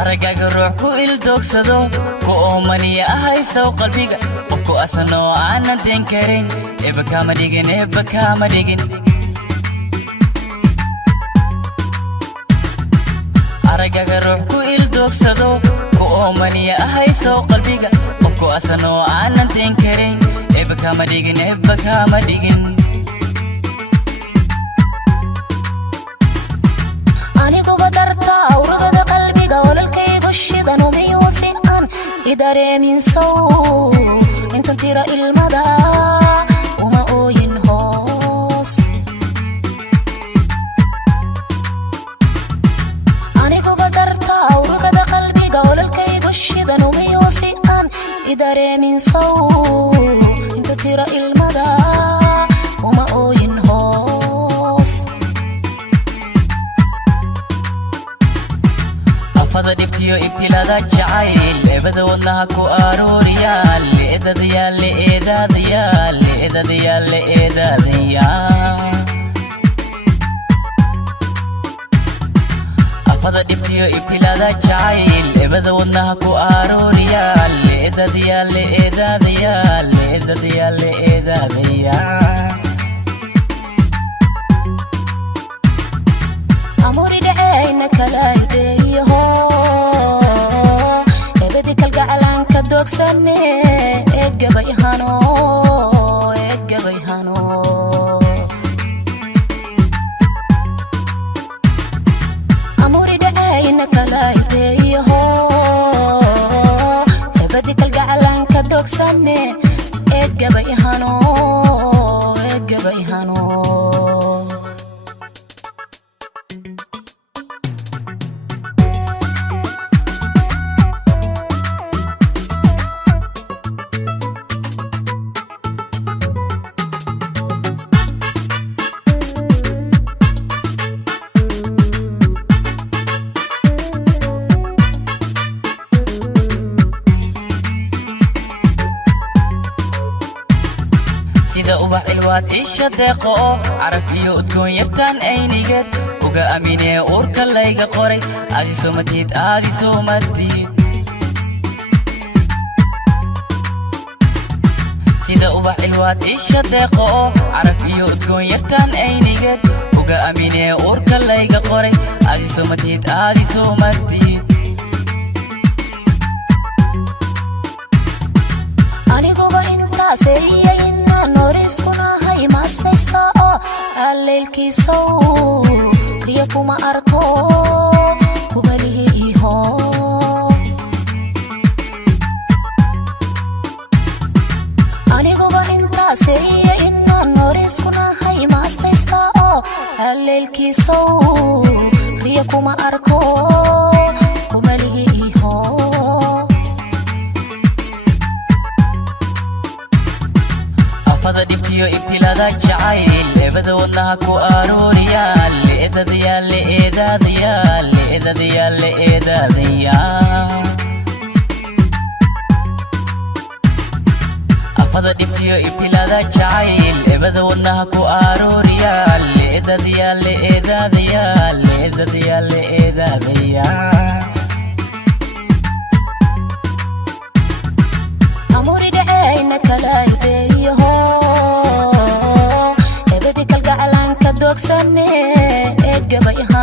aragaaga ruux ku ildoogsado ku oomaniya ahay sow qalbiga qofku asanoo aanan deen karin eebba kaama dhigin aragaaga ruux ku ildoogsado ku oomaniya ahay sow qalbiga qofku asanoo aanan deen karin eebba kaama dhigin aniguba darta awragada qalbiga walaalkaygu shidan umiyuusi aan idareemin sow intan tira ilmada uma ooyin hoos aniguba darta awragada qalbiga walaalkaygu shidan umiyuusi aan idareemin sow intan tira ilmada uma ooyin hoos afada dhibtiyo ibtilada jacayl eebada wadnaha ku arooriyaal afada dhibtiyo ibtilada jacayl eebada wadnaha ku arooriyaal amuri dhacayna kala ideeyaho ebedi kalgacalanka doogsane eedgabayhano amuri dhacayna kala ideeyaho ebedi kalgacalanka doogsane eedgabayhano ubax ilwaad isha deeqo caraf iyo udgoon yartaan aynigeed uga aaminee uurka layga qoray aadi soomatid sida ubax ilwaad isha deeqo caraf iyo udgoon yartaan aynigeed uga aaminee uurka layga qoray aadi soomatid aniguba intaasay noriskunahay maastaysta oo alleelkiisow riya kuma arko kubalihi iho aniguba intaasay inaan noriskunahay maastaysta oo alleelkiisow riya kuma arko kubalihi iho afada dhibtiyo ibtilada jacayl eebada wadnaha ku arooriyaal afada dhibtiyo ibtilada jacayl eebada wadnaha ku arooriyaal amuri dhacayna kala ideeyaho ebedi kalgacalanka doogsane eedgabayha